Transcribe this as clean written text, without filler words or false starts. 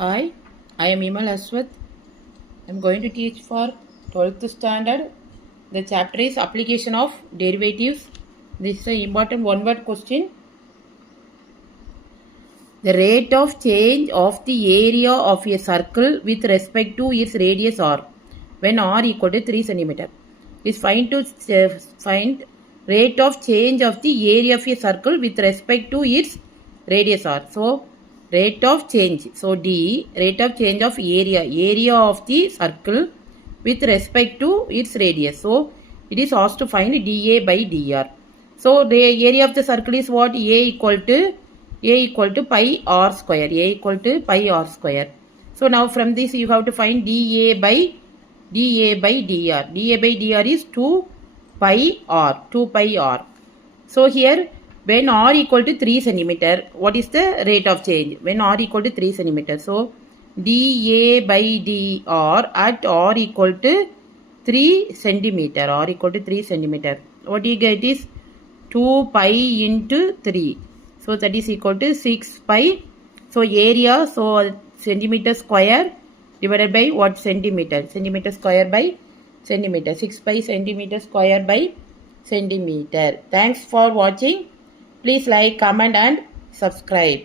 Hi, I am Imal Aswath. I am going to teach for 12th standard. The chapter is application of derivatives. This is an important one word question. The rate of change of the area of a circle with respect to its radius r when r equal to 3 cm is find rate of change of the area of a circle with respect to its radius r. So rate of change, so d, rate of change of area of the circle with respect to its radius. So it is asked to find dA by dr. So the area of the circle is what? A equal to pi r square. A equal to pi r square. So now from this you have to find dA by dr. dA by dr is 2 pi r. 2 pi r. So here when r equal to 3 centimeter, what is the rate of change? When r equal to 3 centimeter. So dA by dr at r equal to 3 centimeter. R equal to 3 centimeter. What you get is 2 pi into 3. So that is equal to 6 pi. So area, so centimeter square divided by what? Centimeter. Centimeter square by centimeter. 6 pi centimeter square by centimeter. Thanks for watching. Please like, comment and subscribe.